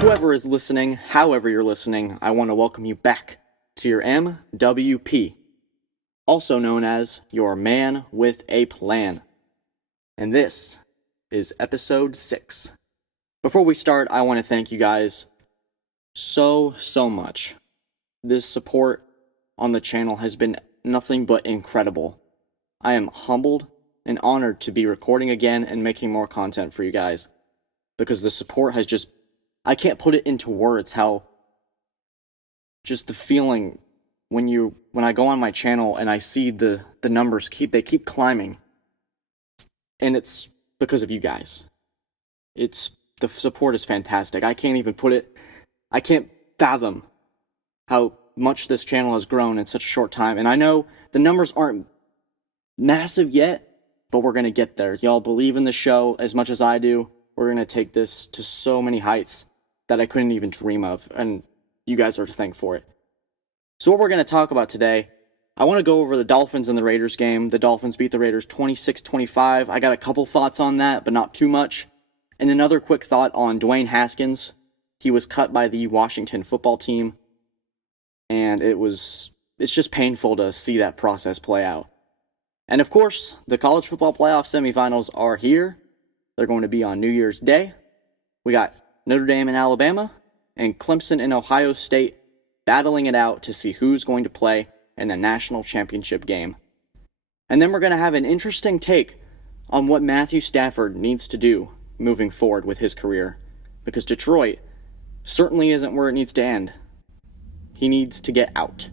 Whoever is listening, however you're listening, I want to welcome you back to your MWP, also known as your man with a plan. And this is episode 6. Before we start, I want to thank you guys so much. This support on the channel has been nothing but incredible. I am humbled and honored to be recording again and making more content for you guys, because the support has just, I can't put it into words how just the feeling when I go on my channel and I see the numbers keep climbing. And it's because of you guys. The support is fantastic. I can't fathom how much this channel has grown in such a short time. And I know the numbers aren't massive yet, but we're going to get there. Y'all believe in the show as much as I do. We're going to take this to so many heights that I couldn't even dream of, and you guys are to thank for it. So what we're going to talk about today, I want to go over the Dolphins and the Raiders game. The Dolphins beat the Raiders 26-25. I got a couple thoughts on that, but not too much. And another quick thought on Dwayne Haskins. He was cut by the Washington football team, and it's just painful to see that process play out. And of course, the college football playoff semifinals are here. They're going to be on New Year's Day. We got Notre Dame in Alabama, and Clemson and Ohio State battling it out to see who's going to play in the national championship game. And then we're going to have an interesting take on what Matthew Stafford needs to do moving forward with his career, because Detroit certainly isn't where it needs to end. He needs to get out.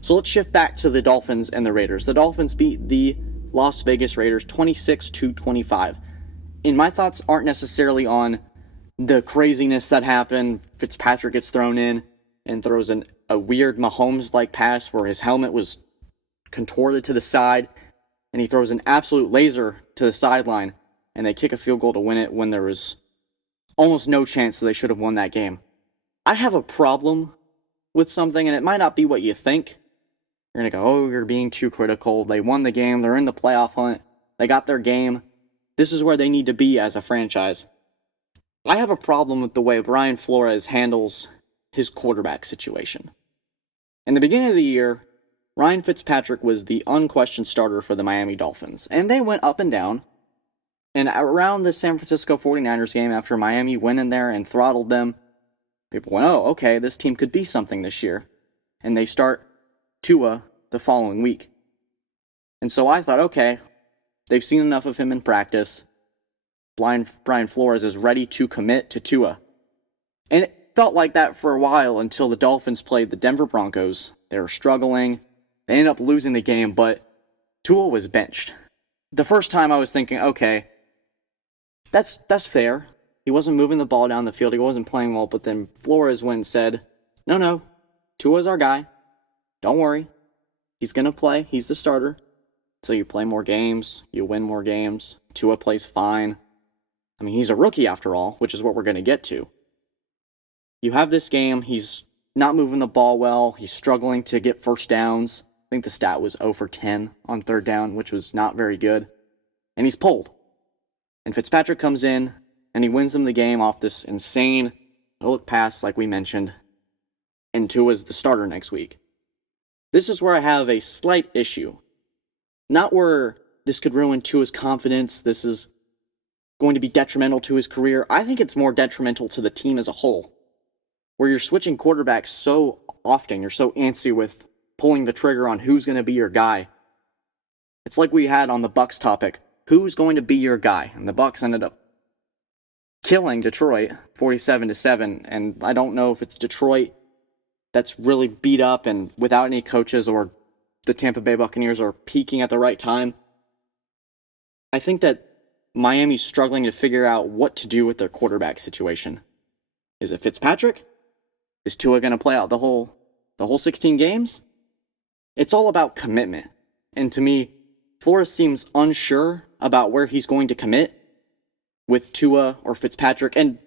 So let's shift back to the Dolphins and the Raiders. The Dolphins beat the Las Vegas Raiders 26-25. And my thoughts aren't necessarily on the craziness that happened. Fitzpatrick gets thrown in and throws a weird Mahomes-like pass where his helmet was contorted to the side, and he throws an absolute laser to the sideline, and they kick a field goal to win it when there was almost no chance that they should have won that game. I have a problem with something, and it might not be what you think. You're going to go, oh, you're being too critical. They won the game. They're in the playoff hunt. They got their game. This is where they need to be as a franchise. I have a problem with the way Brian Flores handles his quarterback situation. In the beginning of the year, Ryan Fitzpatrick was the unquestioned starter for the Miami Dolphins, and they went up and down. And around the San Francisco 49ers game, after Miami went in there and throttled them, people went, oh, okay, this team could be something this year. And they start Tua the following week. And so I thought, okay, they've seen enough of him in practice. Brian Flores is ready to commit to Tua. And it felt like that for a while until the Dolphins played the Denver Broncos. They were struggling. They ended up losing the game, but Tua was benched. The first time I was thinking, okay, that's fair. He wasn't moving the ball down the field. He wasn't playing well, but then Flores went and said, no, Tua's our guy. Don't worry. He's going to play. He's the starter. So you play more games. You win more games. Tua plays fine. I mean, he's a rookie after all, which is what we're going to get to. You have this game. He's not moving the ball well. He's struggling to get first downs. I think the stat was 0 for 10 on third down, which was not very good. And he's pulled. And Fitzpatrick comes in, and he wins them the game off this insane look pass, like we mentioned. And Tua's the starter next week. This is where I have a slight issue. Not where this could ruin Tua's confidence. This is going to be detrimental to his career. I think it's more detrimental to the team as a whole, where you're switching quarterbacks so often. You're so antsy with pulling the trigger on who's going to be your guy. It's like we had on the Bucks topic. Who's going to be your guy? And the Bucks ended up killing Detroit 47-7. And I don't know if it's Detroit that's really beat up and without any coaches, or the Tampa Bay Buccaneers are peaking at the right time. I think that Miami's struggling to figure out what to do with their quarterback situation. Is it Fitzpatrick? Is Tua going to play out the whole 16 games? It's all about commitment. And to me, Flores seems unsure about where he's going to commit with Tua or Fitzpatrick. And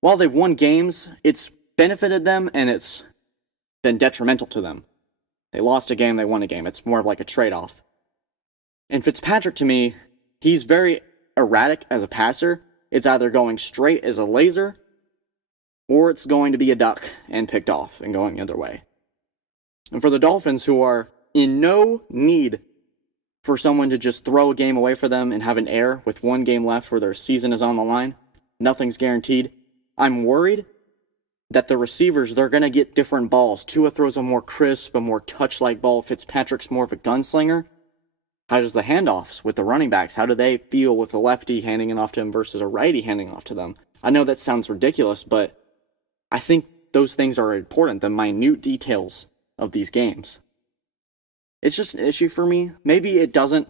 while they've won games, it's benefited them and it's been detrimental to them. They lost a game, they won a game. It's more of like a trade-off. And Fitzpatrick, to me, he's very erratic as a passer. It's either going straight as a laser, or it's going to be a duck and picked off and going the other way. And for the Dolphins, who are in no need for someone to just throw a game away for them and have an error with one game left where their season is on the line, nothing's guaranteed, I'm worried that the receivers, they're going to get different balls. Tua throws a more crisp, a more touch-like ball. Fitzpatrick's more of a gunslinger. How does the handoffs with the running backs, how do they feel with a lefty handing it off to him versus a righty handing it off to them? I know that sounds ridiculous, but I think those things are important, the minute details of these games. It's just an issue for me. Maybe it doesn't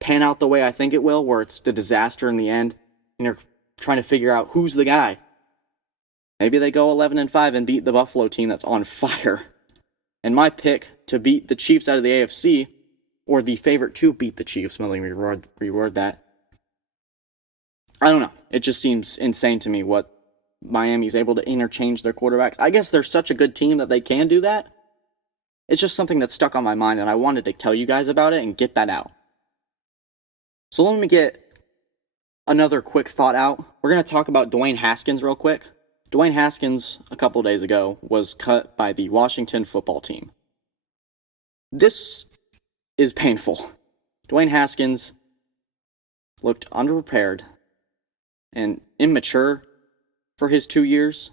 pan out the way I think it will, where it's the disaster in the end, and you're trying to figure out who's the guy. Maybe they go 11-5 and beat the Buffalo team that's on fire. And my pick to beat the Chiefs out of the AFC, or the favorite to beat the Chiefs, let me reword that. I don't know. It just seems insane to me what Miami's able to interchange their quarterbacks. I guess they're such a good team that they can do that. It's just something that's stuck on my mind, and I wanted to tell you guys about it and get that out. So let me get another quick thought out. We're going to talk about Dwayne Haskins real quick. Dwayne Haskins, a couple days ago, was cut by the Washington football team. This is painful. Dwayne Haskins looked underprepared and immature for his 2 years.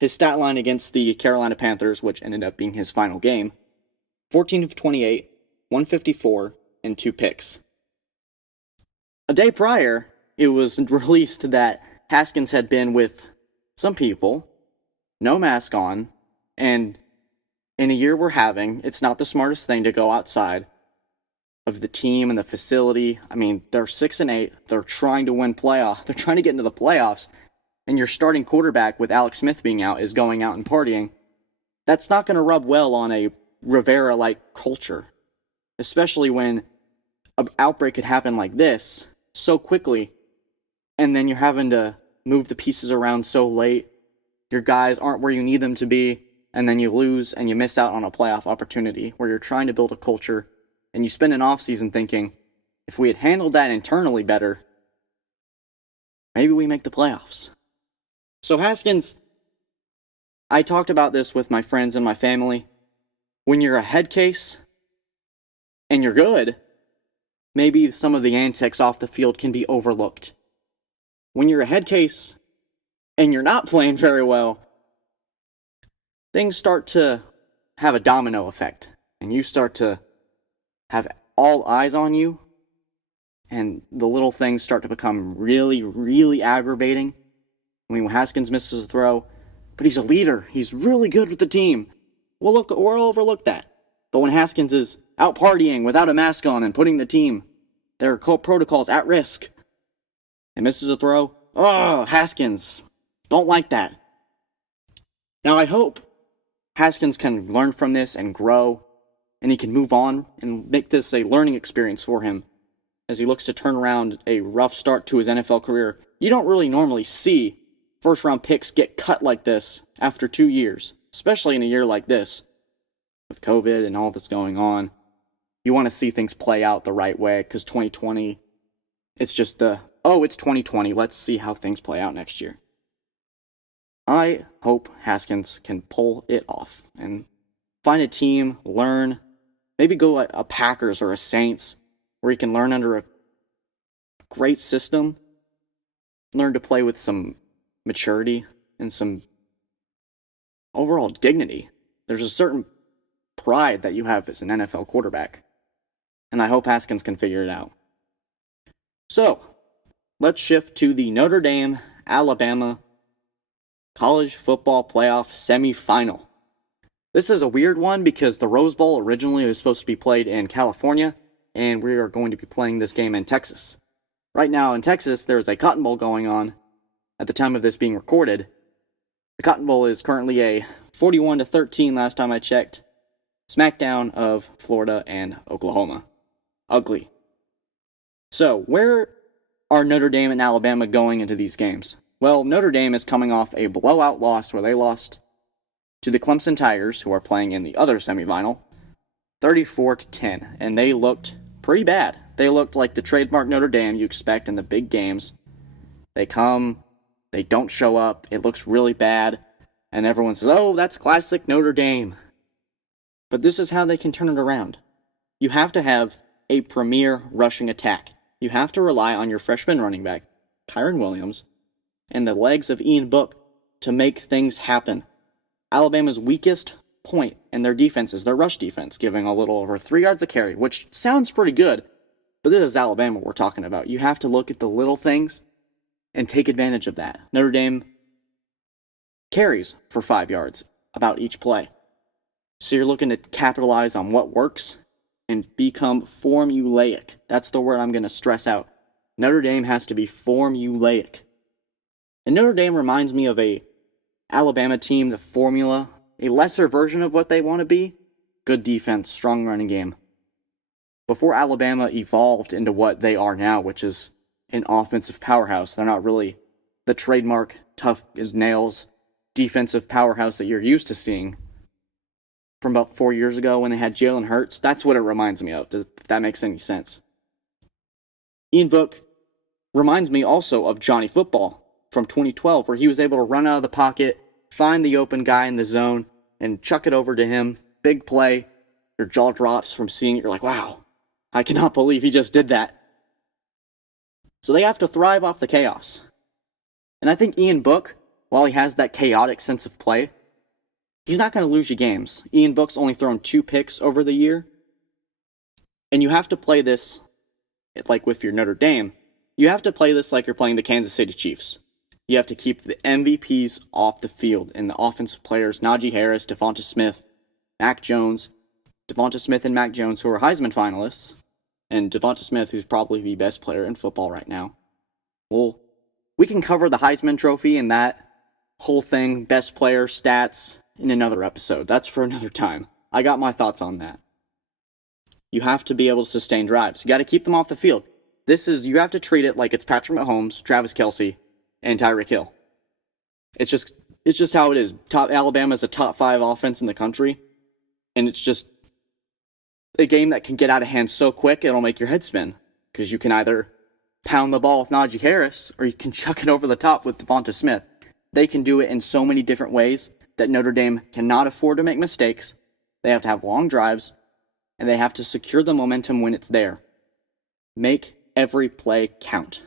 His stat line against the Carolina Panthers, which ended up being his final game, 14 of 28, 154, and 2 picks. A day prior, it was released that Haskins had been with some people, no mask on, and in a year we're having, it's not the smartest thing to go outside of the team and the facility. I mean, they're 6-8, they're trying to win playoff, they're trying to get into the playoffs, and your starting quarterback with Alex Smith being out is going out and partying. That's not going to rub well on a Rivera-like culture, especially when an outbreak could happen like this so quickly, and then you're having to move the pieces around so late. Your guys aren't where you need them to be, and then you lose and you miss out on a playoff opportunity where you're trying to build a culture, and you spend an offseason thinking, if we had handled that internally better, maybe we make the playoffs. So Haskins, I talked about this with my friends and my family. When you're a head case and you're good, maybe some of the antics off the field can be overlooked. When you're a head case and you're not playing very well, things start to have a domino effect, and you start to have all eyes on you, and the little things start to become really, really aggravating. I mean, when Haskins misses a throw, but he's a leader. He's really good with the team. We'll overlook that. But when Haskins is out partying without a mask on and putting the team, their protocols at risk, and misses a throw, oh, Haskins, don't like that. Now, I hope Haskins can learn from this and grow, and he can move on and make this a learning experience for him as he looks to turn around a rough start to his NFL career. You don't really normally see first-round picks get cut like this after 2 years, especially in a year like this. With COVID and all that's going on, you want to see things play out the right way, because 2020, it's just it's 2020, let's see how things play out next year. I hope Haskins can pull it off and find a team, learn, maybe go a Packers or a Saints, where he can learn under a great system, learn to play with some maturity and some overall dignity. There's a certain pride that you have as an NFL quarterback, and I hope Haskins can figure it out. So, let's shift to the Notre Dame, Alabama college football playoff semifinal. This is a weird one because the Rose Bowl originally was supposed to be played in California, and we are going to be playing this game in Texas. Right now in Texas, there's a Cotton Bowl going on at the time of this being recorded. The Cotton Bowl is currently a 41-13 last time I checked. Smackdown of Florida and Oklahoma. Ugly. So, where are Notre Dame and Alabama going into these games? Well, Notre Dame is coming off a blowout loss where they lost to the Clemson Tigers, who are playing in the other semifinal, 34-10, and they looked pretty bad. They looked like the trademark Notre Dame you expect in the big games. They come, they don't show up, it looks really bad, and everyone says, oh, that's classic Notre Dame. But this is how they can turn it around. You have to have a premier rushing attack. You have to rely on your freshman running back, Kyron Williams, and the legs of Ian Book to make things happen. Alabama's weakest point in their defense is their rush defense, giving a little over 3 yards a carry, which sounds pretty good, but this is Alabama we're talking about. You have to look at the little things and take advantage of that. Notre Dame carries for 5 yards about each play. So you're looking to capitalize on what works and become formulaic. That's the word I'm going to stress out. Notre Dame has to be formulaic. And Notre Dame reminds me of a Alabama team, the formula, a lesser version of what they want to be. Good defense, strong running game. Before Alabama evolved into what they are now, which is an offensive powerhouse, they're not really the trademark tough as nails defensive powerhouse that you're used to seeing from about 4 years ago when they had Jalen Hurts. That's what it reminds me of, if that makes any sense. Ian Book reminds me also of Johnny Football from 2012, where he was able to run out of the pocket, find the open guy in the zone, and chuck it over to him. Big play. Your jaw drops from seeing it. You're like, wow, I cannot believe he just did that. So they have to thrive off the chaos. And I think Ian Book, while he has that chaotic sense of play, he's not going to lose you games. Ian Book's only thrown 2 picks over the year. And you have to play this, like with your Notre Dame, you have to play this like you're playing the Kansas City Chiefs. You have to keep the MVPs off the field and the offensive players, Najee Harris, Devonta Smith, Mac Jones, Devonta Smith and Mac Jones, who are Heisman finalists, and Devonta Smith, who's probably the best player in football right now. Well, we can cover the Heisman Trophy and that whole thing, best player, stats, in another episode. That's for another time. I got my thoughts on that. You have to be able to sustain drives. You got to keep them off the field. You have to treat it like it's Patrick Mahomes, Travis Kelce, and Tyreek Hill. It's just how it is. Alabama is a top 5 offense in the country, and it's just a game that can get out of hand so quick it'll make your head spin, because you can either pound the ball with Najee Harris or you can chuck it over the top with Devonta Smith. They can do it in so many different ways that Notre Dame cannot afford to make mistakes. They have to have long drives, and they have to secure the momentum when it's there. Make every play count.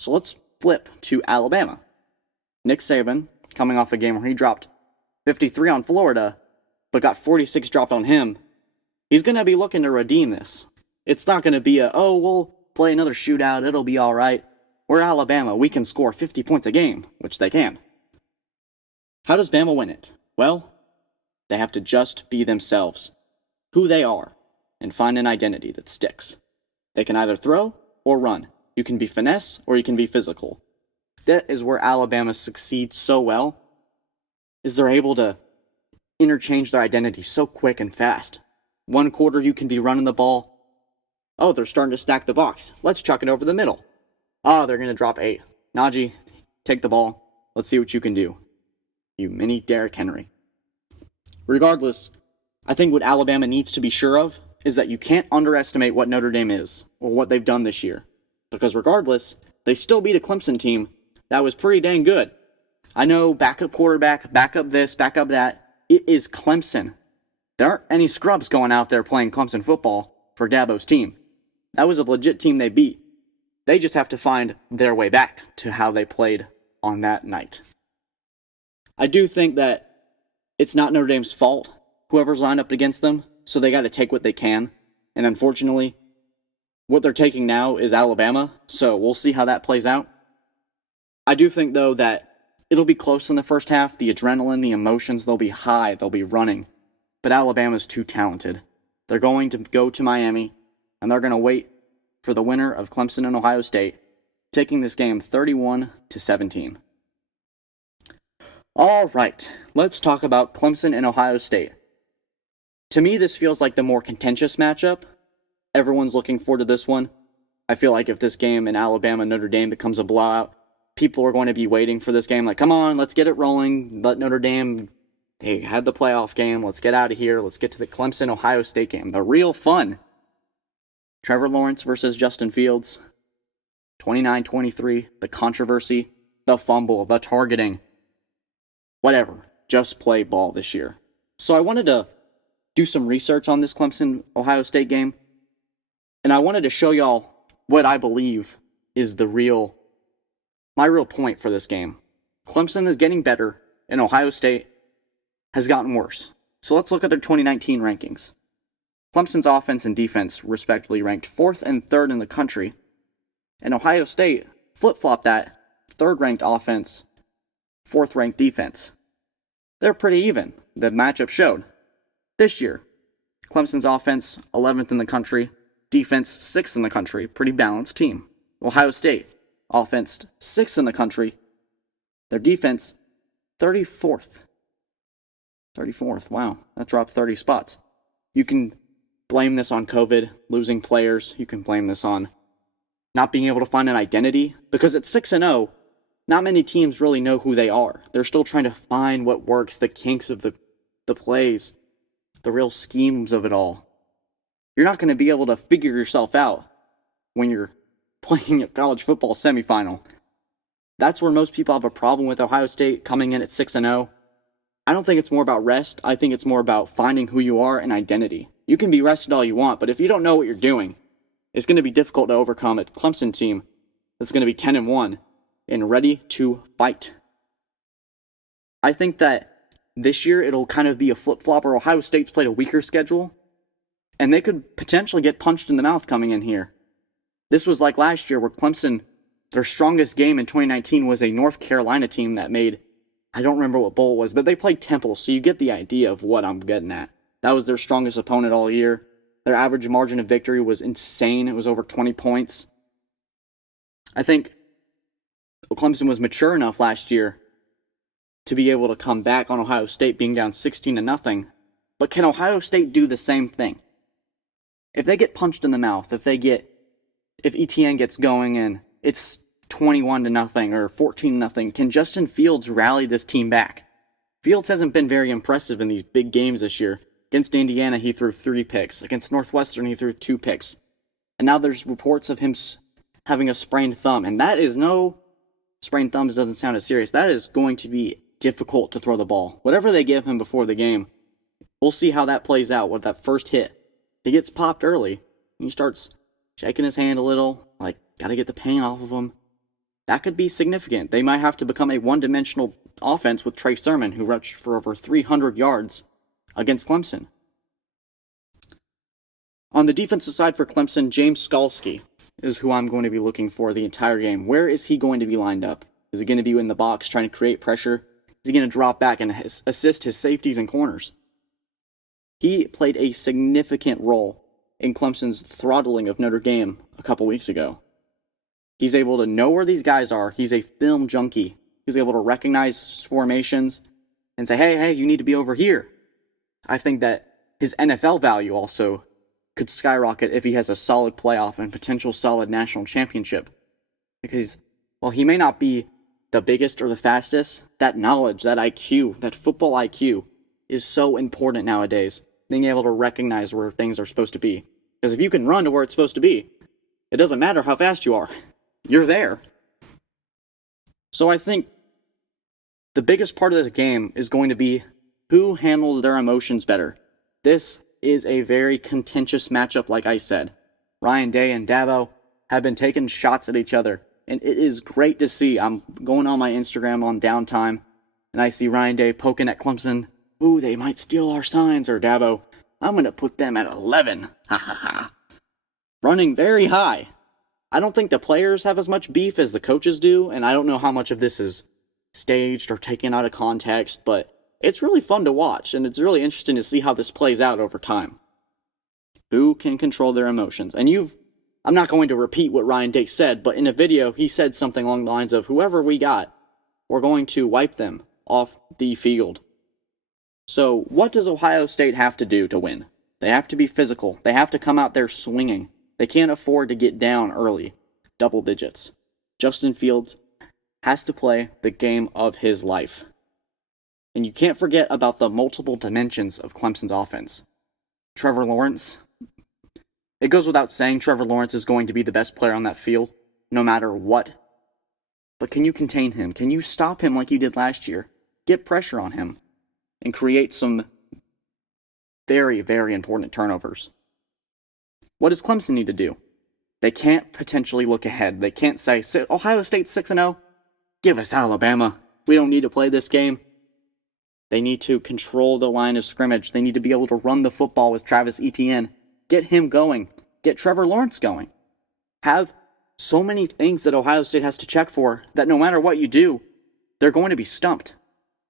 So let's flip to Alabama. Nick Saban, coming off a game where he dropped 53 on Florida, but got 46 dropped on him, he's going to be looking to redeem this. It's not going to be we'll play another shootout, it'll be all right. We're Alabama, we can score 50 points a game, which they can. How does Bama win it? Well, they have to just be themselves, who they are, and find an identity that sticks. They can either throw or run. You can be finesse or you can be physical. That is where Alabama succeeds so well, is they're able to interchange their identity so quick and fast. One quarter you can be running the ball. Oh, they're starting to stack the box. Let's chuck it over the middle. Oh, they're going to drop 8. Najee, take the ball. Let's see what you can do. You mini Derrick Henry. Regardless, I think what Alabama needs to be sure of is that you can't underestimate what Notre Dame is or what they've done this year. Because regardless, they still beat a Clemson team that was pretty dang good. I know backup quarterback, backup this, backup that. It is Clemson. There aren't any scrubs going out there playing Clemson football for Dabo's team. That was a legit team they beat. They just have to find their way back to how they played on that night. I do think that it's not Notre Dame's fault, whoever's lined up against them, so they got to take what they can. And unfortunately, what they're taking now is Alabama, so we'll see how that plays out. I do think, though, that it'll be close in the first half. The adrenaline, the emotions, they'll be high, they'll be running. But Alabama's too talented. They're going to go to Miami, and they're going to wait for the winner of Clemson and Ohio State, taking this game 31-17. All right, let's talk about Clemson and Ohio State. To me, this feels like the more contentious matchup. Everyone's looking forward to this one. I feel like if this game in Alabama-Notre Dame becomes a blowout, people are going to be waiting for this game. Like, come on, let's get it rolling. Let Notre Dame They had the playoff game. Let's get out of here. Let's get to the Clemson-Ohio State game. The real fun. Trevor Lawrence versus Justin Fields. 29-23. The controversy. The fumble. The targeting. Whatever. Just play ball this year. So I wanted to do some research on this Clemson-Ohio State game. And I wanted to show y'all what I believe is my real point for this game. Clemson is getting better, and Ohio State has gotten worse. So let's look at their 2019 rankings. Clemson's offense and defense respectively ranked 4th and 3rd in the country, and Ohio State flip-flopped that 3rd-ranked offense, 4th-ranked defense. They're pretty even. The matchup showed. This year, Clemson's offense 11th in the country, defense 6th in the country, pretty balanced team. Ohio State offense 6th in the country, their defense 34th. 34th, wow, that dropped 30 spots. You can blame this on COVID, losing players. You can blame this on not being able to find an identity. Because at 6-0, not many teams really know who they are. They're still trying to find what works, the kinks of the plays, the real schemes of it all. You're not going to be able to figure yourself out when you're playing a college football semifinal. That's where most people have a problem with Ohio State coming in at 6-0. I don't think it's more about rest. I think it's more about finding who you are and identity. You can be rested all you want, but if you don't know what you're doing, it's going to be difficult to overcome a Clemson team that's going to be 10-1 and ready to fight. I think that this year it'll kind of be a flip-flop where Ohio State's played a weaker schedule, and they could potentially get punched in the mouth coming in here. This was like last year where Clemson, their strongest game in 2019 was a North Carolina team that made, I don't remember what bowl it was, but they played Temple, so you get the idea of what I'm getting at. That was their strongest opponent all year. Their average margin of victory was insane. It was over 20 points. I think Clemson was mature enough last year to be able to come back on Ohio State being down 16-0. But can Ohio State do the same thing? If they get punched in the mouth, if ETN gets going and it's 21-0 or 14-0, can Justin Fields rally this team back? Fields hasn't been very impressive in these big games this year. Against Indiana, he threw 3 picks. Against Northwestern, he threw 2 picks. And now there's reports of him having a sprained thumb. And that is sprained thumbs doesn't sound as serious. That is going to be difficult to throw the ball. Whatever they give him before the game, we'll see how that plays out with that first hit. He gets popped early. And he starts shaking his hand a little, like, gotta get the pain off of him. That could be significant. They might have to become a one-dimensional offense with Trey Sermon, who rushed for over 300 yards against Clemson. On the defensive side for Clemson, James Skalski is who I'm going to be looking for the entire game. Where is he going to be lined up? Is he going to be in the box trying to create pressure? Is he going to drop back and assist his safeties and corners? He played a significant role in Clemson's throttling of Notre Dame a couple weeks ago. He's able to know where these guys are. He's a film junkie. He's able to recognize formations and say, hey, you need to be over here. I think that his NFL value also could skyrocket if he has a solid playoff and potential solid national championship. Because while he may not be the biggest or the fastest, that knowledge, that IQ, that football IQ is so important nowadays. Being able to recognize where things are supposed to be. Because if you can run to where it's supposed to be, it doesn't matter how fast you are. You're there. So I think the biggest part of this game is going to be who handles their emotions better. This is a very contentious matchup, like I said. Ryan Day and Dabo have been taking shots at each other, and it is great to see. I'm going on my Instagram on downtime, and I see Ryan Day poking at Clemson. Ooh, they might steal our signs, or Dabo, I'm going to put them at 11. Ha ha ha. Running very high. I don't think the players have as much beef as the coaches do, and I don't know how much of this is staged or taken out of context, but it's really fun to watch, and it's really interesting to see how this plays out over time. Who can control their emotions? And I'm not going to repeat what Ryan Day said, but in a video, he said something along the lines of, whoever we got, we're going to wipe them off the field. So, what does Ohio State have to do to win? They have to be physical. They have to come out there swinging. They can't afford to get down early, double digits. Justin Fields has to play the game of his life. And you can't forget about the multiple dimensions of Clemson's offense. Trevor Lawrence. It goes without saying Trevor Lawrence is going to be the best player on that field, no matter what. But can you contain him? Can you stop him like you did last year? Get pressure on him and create some very, very important turnovers. What does Clemson need to do? They can't potentially look ahead. They can't say, Ohio State's 6-0. Give us Alabama. We don't need to play this game. They need to control the line of scrimmage. They need to be able to run the football with Travis Etienne. Get him going. Get Trevor Lawrence going. Have so many things that Ohio State has to check for that no matter what you do, they're going to be stumped.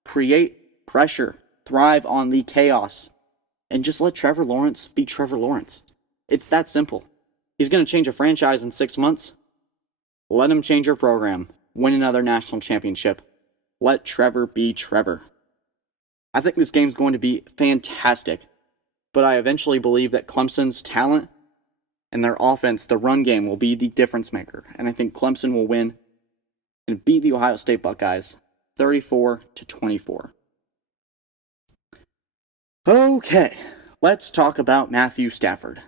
Create pressure. Thrive on the chaos. And just let Trevor Lawrence be Trevor Lawrence. It's that simple. He's going to change a franchise in 6 months. Let him change your program. Win another national championship. Let Trevor be Trevor. I think this game's going to be fantastic. But I eventually believe that Clemson's talent and their offense, the run game, will be the difference maker. And I think Clemson will win and beat the Ohio State Buckeyes 34-24. Okay, let's talk about Matthew Stafford.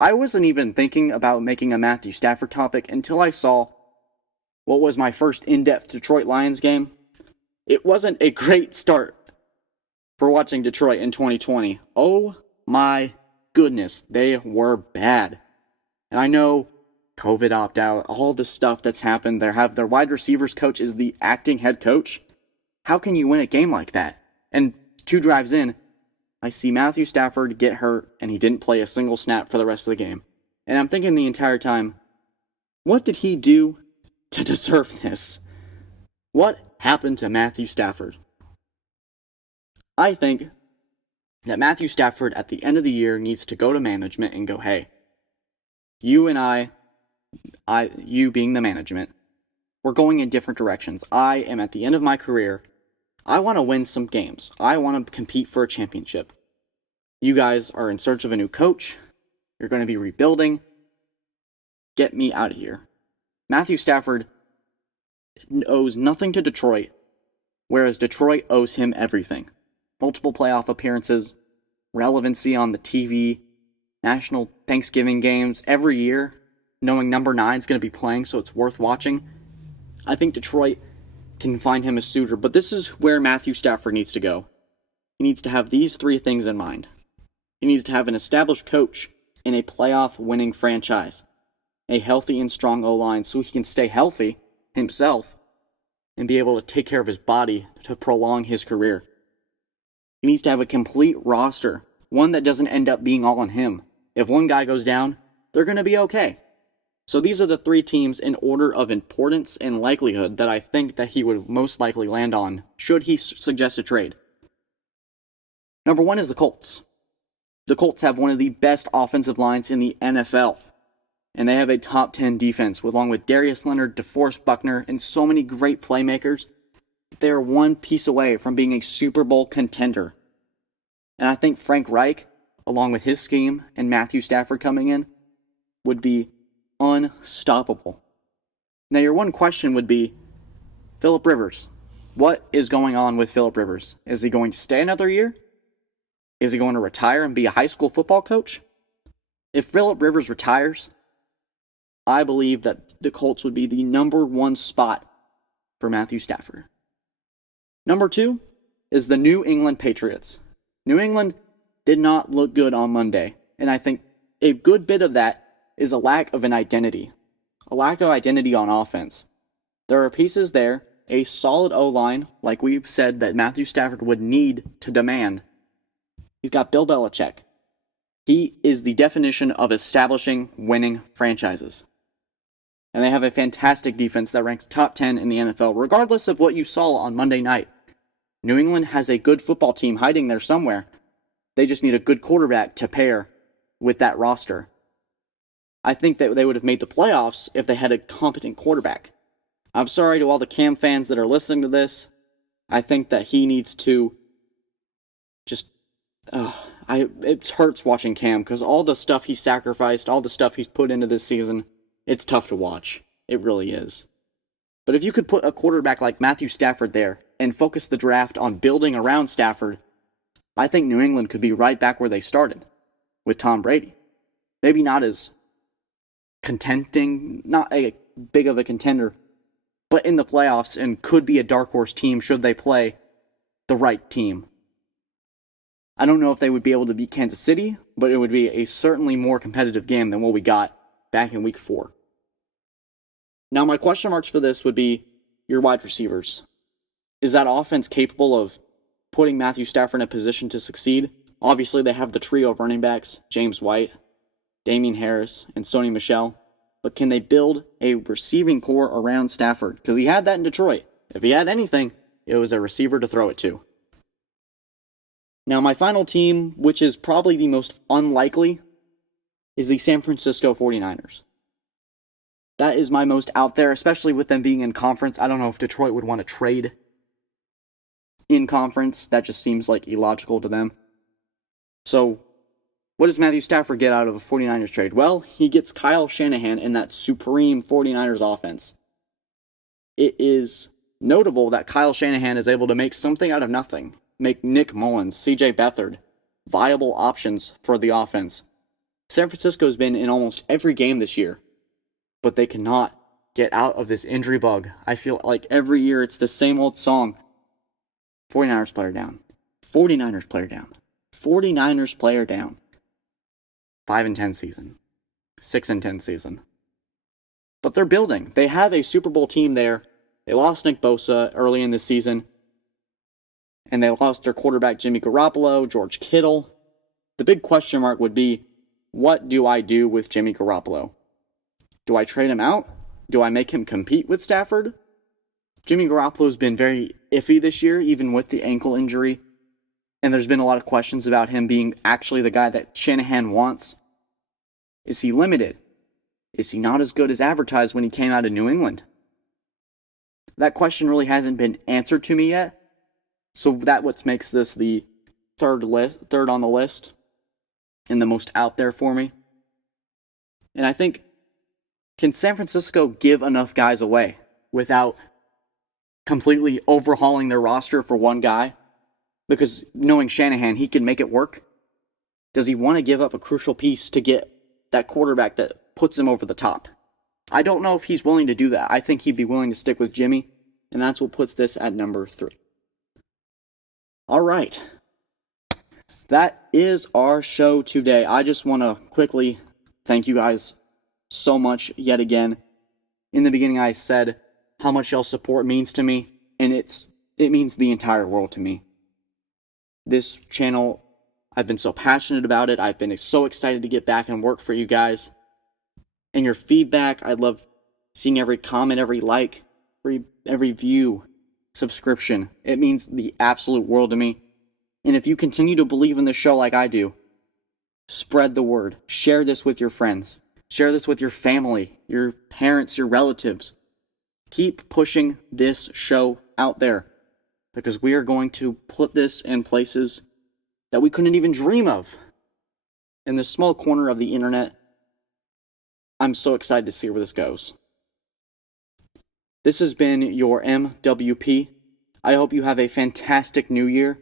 I wasn't even thinking about making a Matthew Stafford topic until I saw what was my first in-depth Detroit Lions game. It wasn't a great start for watching Detroit in 2020. Oh my goodness, they were bad. And I know COVID opt-out, all the stuff that's happened. Their wide receivers coach is the acting head coach. How can you win a game like that? And 2 drives in, I see Matthew Stafford get hurt, and he didn't play a single snap for the rest of the game. And I'm thinking the entire time, what did he do to deserve this? What happened to Matthew Stafford? I think that Matthew Stafford at the end of the year needs to go to management and go, hey, you and you being the management, we're going in different directions. I am at the end of my career. I want to win some games. I want to compete for a championship. You guys are in search of a new coach. You're going to be rebuilding. Get me out of here. Matthew Stafford owes nothing to Detroit, whereas Detroit owes him everything. Multiple playoff appearances, relevancy on the TV, national Thanksgiving games every year, knowing number 9 is going to be playing, so it's worth watching. I think Detroit can find him a suitor, but this is where Matthew Stafford needs to go. He needs to have these 3 things in mind. He needs to have an established coach in a playoff-winning franchise, a healthy and strong O-line so he can stay healthy himself and be able to take care of his body to prolong his career. He needs to have a complete roster, one that doesn't end up being all on him. If one guy goes down, they're going to be okay. So these are the 3 teams in order of importance and likelihood that I think that he would most likely land on should he suggest a trade. Number 1 is the Colts. The Colts have one of the best offensive lines in the NFL. And they have a top 10 defense, along with Darius Leonard, DeForest Buckner, and so many great playmakers. They're one piece away from being a Super Bowl contender. And I think Frank Reich, along with his scheme and Matthew Stafford coming in, would be unstoppable. Now, your one question would be, Phillip Rivers. What is going on with Phillip Rivers? Is he going to stay another year? Is he going to retire and be a high school football coach? If Phillip Rivers retires, I believe that the Colts would be the number 1 spot for Matthew Stafford. Number 2 is the New England Patriots. New England did not look good on Monday, and I think a good bit of that is a lack of an identity. A lack of identity on offense. There are pieces there, a solid O-line, like we've said that Matthew Stafford would need to demand. He's got Bill Belichick. He is the definition of establishing winning franchises. And they have a fantastic defense that ranks top 10 in the NFL, regardless of what you saw on Monday night. New England has a good football team hiding there somewhere. They just need a good quarterback to pair with that roster. I think that they would have made the playoffs if they had a competent quarterback. I'm sorry to all the Cam fans that are listening to this. I think that he needs to just... it hurts watching Cam because all the stuff he sacrificed, all the stuff he's put into this season, it's tough to watch. It really is. But if you could put a quarterback like Matthew Stafford there and focus the draft on building around Stafford, I think New England could be right back where they started with Tom Brady. Maybe not as contenting, not a big of a contender, but in the playoffs and could be a dark horse team should they play the right team. I don't know if they would be able to beat Kansas City, but it would be a certainly more competitive game than what we got back in week 4. Now, my question marks for this would be your wide receivers. Is that offense capable of putting Matthew Stafford in a position to succeed? Obviously, they have the trio of running backs, James White, Damian Harris, and Sony Michel. But can they build a receiving core around Stafford? Because he had that in Detroit. If he had anything, it was a receiver to throw it to. Now, my final team, which is probably the most unlikely, is the San Francisco 49ers. That is my most out there, especially with them being in conference. I don't know if Detroit would want to trade in conference. That just seems like illogical to them. So, what does Matthew Stafford get out of a 49ers trade? Well, he gets Kyle Shanahan in that supreme 49ers offense. It is notable that Kyle Shanahan is able to make something out of nothing. Make Nick Mullins, CJ Beathard viable options for the offense. San Francisco's been in almost every game this year, but they cannot get out of this injury bug. I feel like every year it's the same old song. 49ers player down. 49ers player down. 49ers player down. 5-10 season. 6-10 season. But they're building. They have a Super Bowl team there. They lost Nick Bosa early in the season. And they lost their quarterback Jimmy Garoppolo, George Kittle. The big question mark would be, what do I do with Jimmy Garoppolo? Do I trade him out? Do I make him compete with Stafford? Jimmy Garoppolo's been very iffy this year, even with the ankle injury. And there's been a lot of questions about him being actually the guy that Shanahan wants. Is he limited? Is he not as good as advertised when he came out of New England? That question really hasn't been answered to me yet. So that's what makes this the third on the list and the most out there for me. And I think, can San Francisco give enough guys away without completely overhauling their roster for one guy? Because knowing Shanahan, he can make it work. Does he want to give up a crucial piece to get that quarterback that puts him over the top? I don't know if he's willing to do that. I think he'd be willing to stick with Jimmy, and that's what puts this at number 3. All right. That is our show today. I just want to quickly thank you guys so much yet again. In the beginning, I said how much y'all support means to me, and it means the entire world to me. This channel, I've been so passionate about it. I've been so excited to get back and work for you guys. And your feedback, I love seeing every comment, every like, every view, subscription. It means the absolute world to me. And if you continue to believe in the show like I do, spread the word. Share this with your friends. Share this with your family, your parents, your relatives. Keep pushing this show out there, because we are going to put this in places that we couldn't even dream of. In this small corner of the internet, I'm so excited to see where this goes. This has been your MWP. I hope you have a fantastic new year,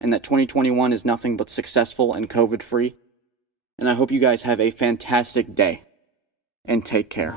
and that 2021 is nothing but successful and COVID-free. And I hope you guys have a fantastic day, and take care.